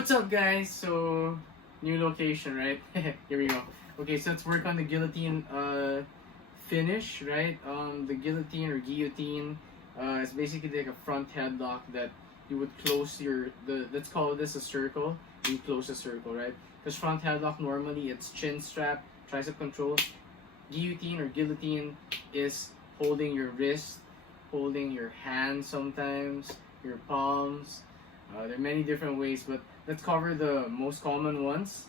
What's up, guys? So, new location, right? Here we go. Okay, so let's work on the guillotine finish, right? The guillotine or guillotine is basically like a front headlock that you would close let's call this a circle. You close a circle, right? Because front headlock normally it's chin strap, tricep control. Guillotine or guillotine is holding your wrist, holding your hand sometimes, your palms. There are many different ways, but let's cover the most common ones,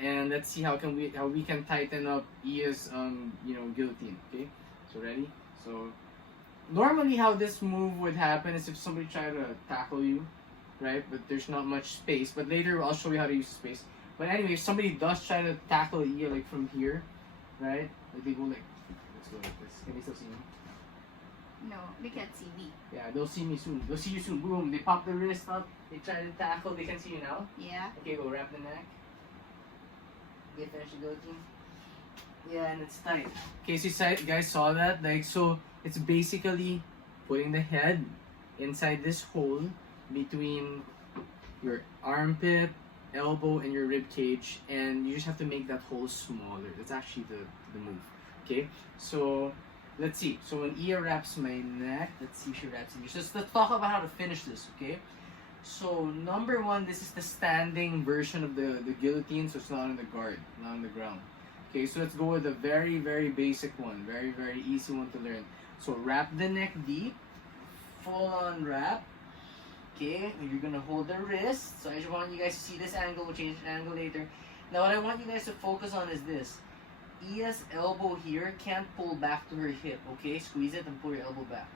and let's see how we can tighten up Iya's guillotine. Okay, so ready? So normally how this move would happen is if somebody tried to tackle you, right? But there's not much space. But later I'll show you how to use space. But anyway, if somebody does try to tackle Iya like from here, right? Like they go like, let's go like this. Can they still see me? No, they can't see me. Yeah, they'll see me soon. They'll see you soon. Boom. They pop the wrist up. They try to tackle. They can see you now. Yeah. Okay, go wrap the neck. Okay, finish the guillotine. Yeah, and it's tight. Okay, so you guys saw that? Like, so it's basically putting the head inside this hole between your armpit, elbow, and your rib cage, and you just have to make that hole smaller. That's actually the move. Okay, so let's see. So when Iya wraps my neck, let's see if she wraps it. Just let's talk about how to finish this, okay? So number one, this is the standing version of the guillotine, so it's not on the guard, not on the ground. Okay, so let's go with a very, very basic one. Very, very easy one to learn. So wrap the neck deep, full on wrap. Okay, you're gonna hold the wrist. So I just want you guys to see this angle. We'll change the angle later. Now what I want you guys to focus on is this. Iya's elbow here can't pull back to her hip, okay? Squeeze it and pull your elbow back.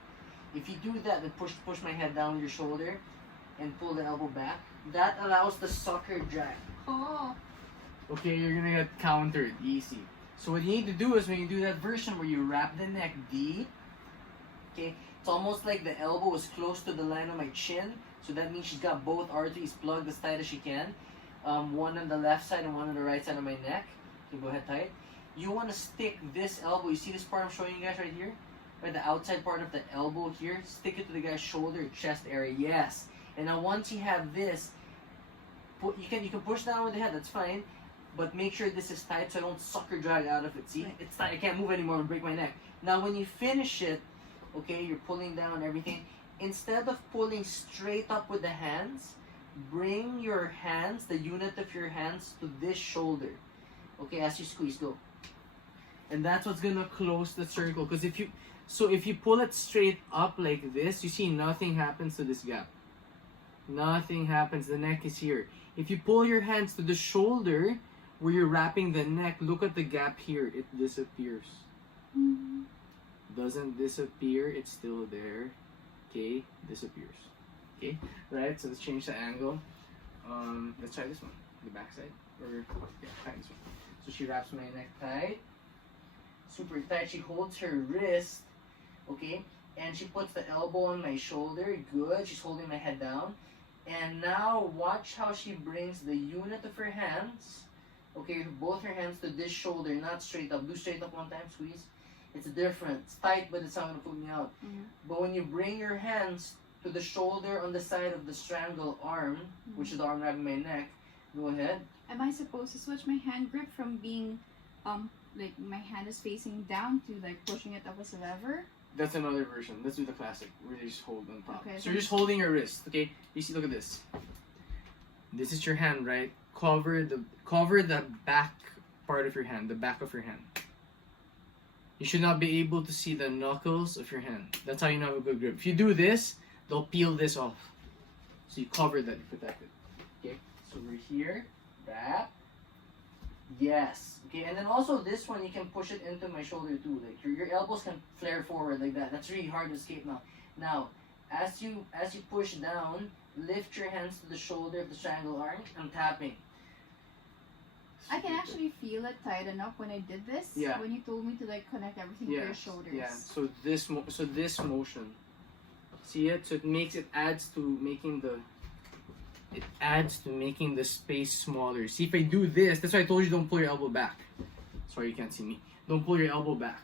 If you do that, then push my head down your shoulder and pull the elbow back. That allows the sucker drag. Oh. Okay, you're gonna get countered, easy. So what you need to do is when you do that version where you wrap the neck deep, okay? It's almost like the elbow is close to the line of my chin. So that means she's got both arteries plugged as tight as she can. One on the left side and one on the right side of my neck. Okay, go ahead tight. You want to stick this elbow, you see this part I'm showing you guys right here? Right, the outside part of the elbow here, stick it to the guy's shoulder, chest area, yes. And now once you have this, you can push down with the head, that's fine. But make sure this is tight so I don't sucker drag out of it, see? It's tight, I can't move anymore and break my neck. Now when you finish it, okay, you're pulling down everything. Instead of pulling straight up with the hands, bring your hands, the unit of your hands, to this shoulder. Okay, as you squeeze, go. And that's what's gonna close the circle. Because if you pull it straight up like this, you see nothing happens to this gap. Nothing happens. The neck is here. If you pull your hands to the shoulder where you're wrapping the neck, look at the gap here. It disappears. Mm-hmm. Doesn't disappear. It's still there. Okay, disappears. Okay, right. So let's change the angle. Let's try this one. The back side. Or yeah, try this one. So she wraps my neck tight. Super tight. She holds her wrist, okay, and she puts the elbow on my shoulder. Good. She's holding my head down. And now watch how she brings the unit of her hands, okay, both her hands to this shoulder, not straight up. Do straight up one time, squeeze. It's different. It's tight, but it's not going to put me out. Mm-hmm. But when you bring your hands to the shoulder on the side of the strangle arm, which is the arm wrapping my neck, go ahead. Am I supposed to switch my hand grip from being like my hand is facing down to like pushing it up as a lever? That's another version. Let's do the classic where you just hold on top. Okay, so you're just holding your wrist, okay? You see, look at this. This is your hand, right? Cover the back part of your hand, the back of your hand. You should not be able to see the knuckles of your hand. That's how you know have a good grip. If you do this, they'll peel this off. So you cover that, you protect it. Okay? So we're here, wrap. Yes. Okay, and then also this one, you can push it into my shoulder too. Like your elbows can flare forward like that. That's really hard to escape now. Now, as you push down, lift your hands to the shoulder of the triangle arm. I'm tapping. I can actually feel it tighten up when I did this. Yeah. When you told me to like connect everything to your shoulders. Yeah. So this motion. See it? So it adds to making the space smaller. See, if I do this, that's why I told you don't pull your elbow back. Sorry, you can't see me. Don't pull your elbow back.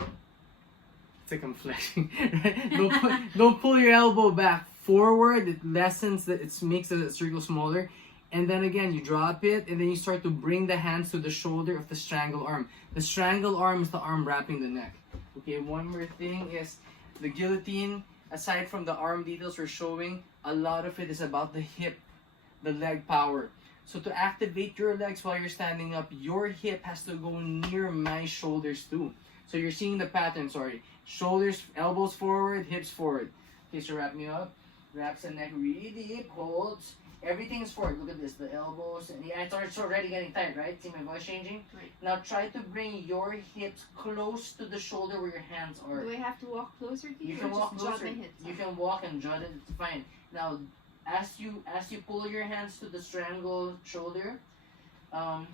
It's like I'm flexing. Right? Don't pull your elbow back forward. It lessens that. It makes the circle smaller. And then again, you drop it, and then you start to bring the hands to the shoulder of the strangle arm. The strangle arm is the arm wrapping the neck. Okay, one more thing is the guillotine, aside from the arm details we're showing, a lot of it is about the hip, the leg power. So to activate your legs while you're standing up, your hip has to go near my shoulders too. So you're seeing the pattern, sorry. Shoulders, elbows forward, hips forward. Okay, so wrap me up. Wraps the neck really deep, holds. Everything's forward. Look at this, the elbows. And yeah, it's already getting tight, right? See my voice changing? Right. Now try to bring your hips close to the shoulder where your hands are. Do I have to walk closer to you? You can walk just jot closer. my hips You up? can walk and jut it. It's fine. Now, as you pull your hands to the strangle shoulder, I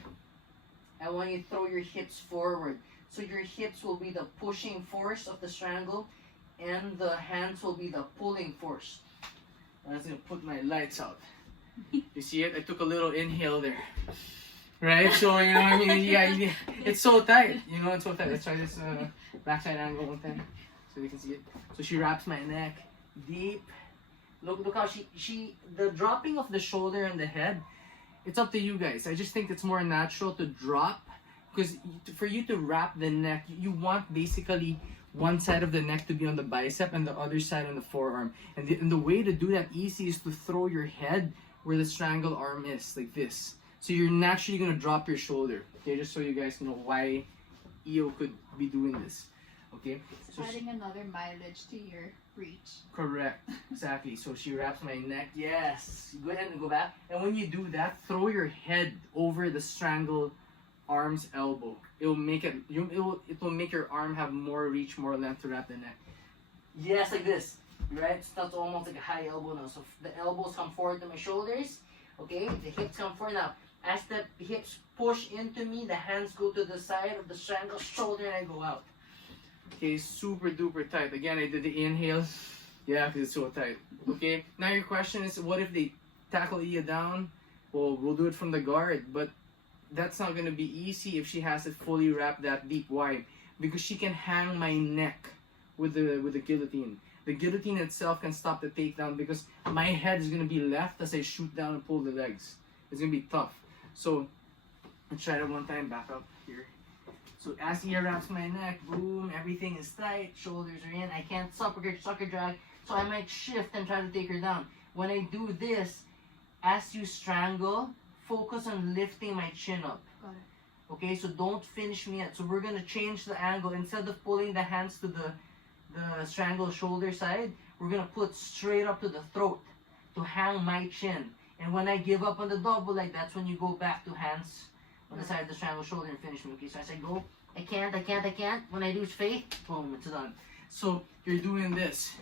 want you to throw your hips forward. So your hips will be the pushing force of the strangle, and the hands will be the pulling force. I'm just gonna put my lights out. You see it? I took a little inhale there. Right? So, you know what I mean? Yeah, it's so tight. You know, it's so tight. Let's try this backside angle one time so you can see it. So she wraps my neck deep. Look how the dropping of the shoulder and the head, it's up to you guys. I just think it's more natural to drop, because for you to wrap the neck, you want basically one side of the neck to be on the bicep and the other side on the forearm. And the way to do that easy is to throw your head where the strangle arm is, like this. So you're naturally going to drop your shoulder. Okay, just so you guys know why EO could be doing this. Okay? It's adding another mileage to your reach. Correct. Exactly. So she wraps my neck. Yes. Go ahead and go back. And when you do that, throw your head over the strangle arm's elbow. It will make it will make your arm have more reach, more length to wrap the neck. Yes, like this. Right? So that's almost like a high elbow now. So the elbows come forward to my shoulders. Okay? The hips come forward now. As the hips push into me, the hands go to the side of the strangle shoulder and I go out. Okay, super duper tight. Again, I did the inhale. Yeah, because it's so tight. Okay, now your question is, what if they tackle Iya down? Well, we'll do it from the guard, but that's not going to be easy if she has it fully wrapped that deep. Why? Because she can hang my neck with the guillotine. The guillotine itself can stop the takedown because my head is going to be left as I shoot down and pull the legs. It's going to be tough. So, let's try that one time. Back up here. So as Iya wraps my neck, boom, everything is tight, shoulders are in. I can't sucker drag, so I might shift and try to take her down. When I do this, as you strangle, focus on lifting my chin up. Got it. Okay, so don't finish me yet. So we're gonna change the angle. Instead of pulling the hands to the strangle shoulder side, we're gonna put straight up to the throat to hang my chin. And when I give up on the double leg, that's when you go back to hands on the side of the strangle shoulder and finish me. Okay, so as I go, I can't. When I lose faith, boom, it's done. So you're doing this.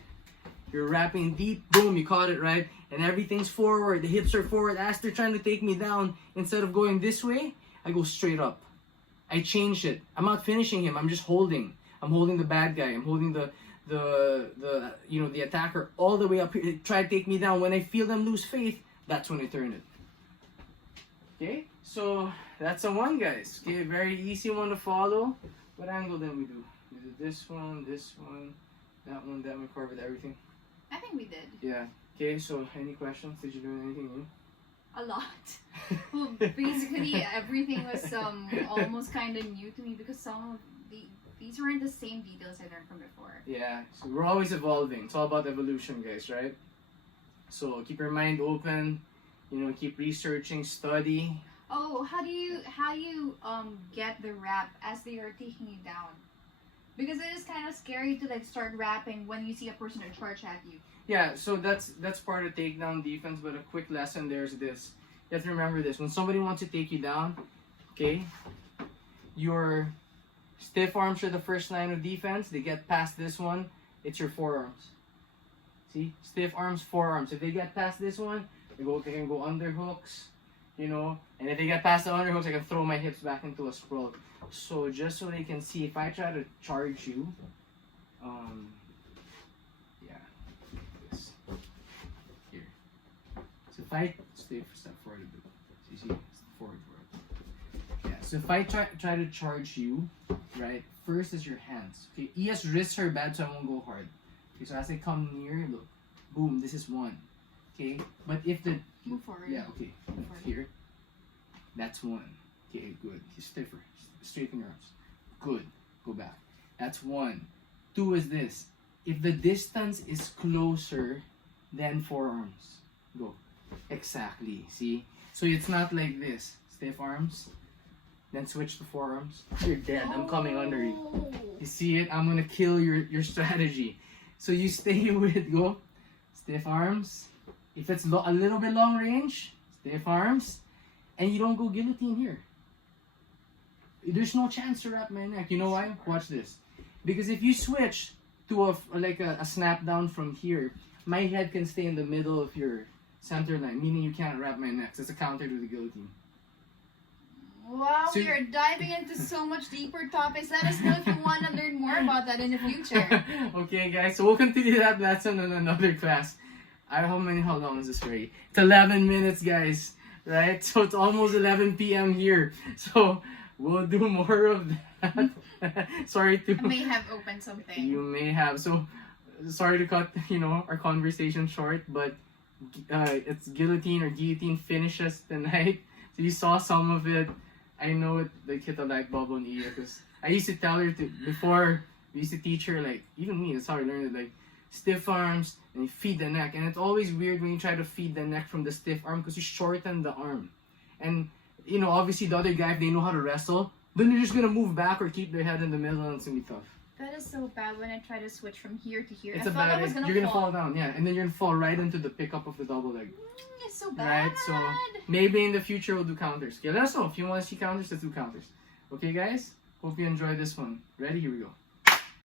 You're wrapping deep, boom, you caught it, right? And everything's forward, the hips are forward. As they're trying to take me down, instead of going this way, I go straight up. I changed it. I'm not finishing him, I'm just holding. I'm holding the bad guy. I'm holding the attacker all the way up here. They try to take me down. When I feel them lose faith, that's when I turn it. Okay, so that's a one, guys. Okay, very easy one to follow. What angle did we do? We did this one, that one, we covered everything. I think we did. Yeah. Okay, so any questions? Did you learn anything new? A lot. Well, basically everything was almost kind of new to me because some of these weren't the same details I learned from before. Yeah, so we're always evolving. It's all about evolution, guys, right? So keep your mind open, keep researching, study. Oh, how do you get the wrap as they are taking you down? Because it is kind of scary to start rapping when you see a person charge at you. Yeah, so that's part of takedown defense, but a quick lesson there is this. You have to remember this. When somebody wants to take you down, okay, your stiff arms are the first line of defense. They get past this one, it's your forearms. See? Stiff arms, forearms. If they get past this one, they can go underhooks, and if they get past the underhooks, I can throw my hips back into a sprawl. So just so they can see, if I try to charge you, this here. So if I step forward a bit, so you see, forward. Yeah. So if I try to charge you, right? First is your hands. Okay. Iya's wrists are bad, so I won't go hard. Okay. So as I come near, look, boom. This is one. Okay. But if the move forward. yeah. Okay. Move forward. Here. That's one. Okay, good. Stiffer. Straighten your arms. Good. Go back. That's one. Two is this. If the distance is closer than forearms, go. Exactly. See? So it's not like this. Stiff arms. Then switch to forearms. You're dead. I'm coming under you. You see it? I'm gonna kill your strategy. So you stay with, go. Stiff arms. If it's a little bit long range, stiff arms. And you don't go guillotine here. There's no chance to wrap my neck. You know why? Watch this. Because if you switch to a snap down from here, my head can stay in the middle of your center line, meaning you can't wrap my neck. So it's a counter to the guillotine. Wow, So we are diving into so much deeper topics. Let us know if you want to learn more about that in the future. Okay, guys. So we'll continue that lesson in another class. How long is this already? It's 11 minutes, guys. Right? So it's almost 11 p.m. here. So we'll do more of that. Sorry to... I may have opened something. You may have. So, sorry to cut, our conversation short, but it's guillotine finishes tonight. So you saw some of it. I know it hit a light bulb on Iya because I used to tell her before we used to teach her, even me, that's how I learned it, stiff arms and you feed the neck. And it's always weird when you try to feed the neck from the stiff arm because you shorten the arm. And, obviously the other guy, if they know how to wrestle, then they're just going to move back or keep their head in the middle and it's going to be tough. That is so bad when I try to switch from here to here. It's I thought I was you're gonna fall down, yeah, and then you're gonna fall right into the pickup of the double leg. It's so bad. Right, so maybe in the future we'll do counters. Okay, let us know if you want to see counters. Let's do counters. Okay, guys. Hope you enjoyed this one. Ready? Here we go.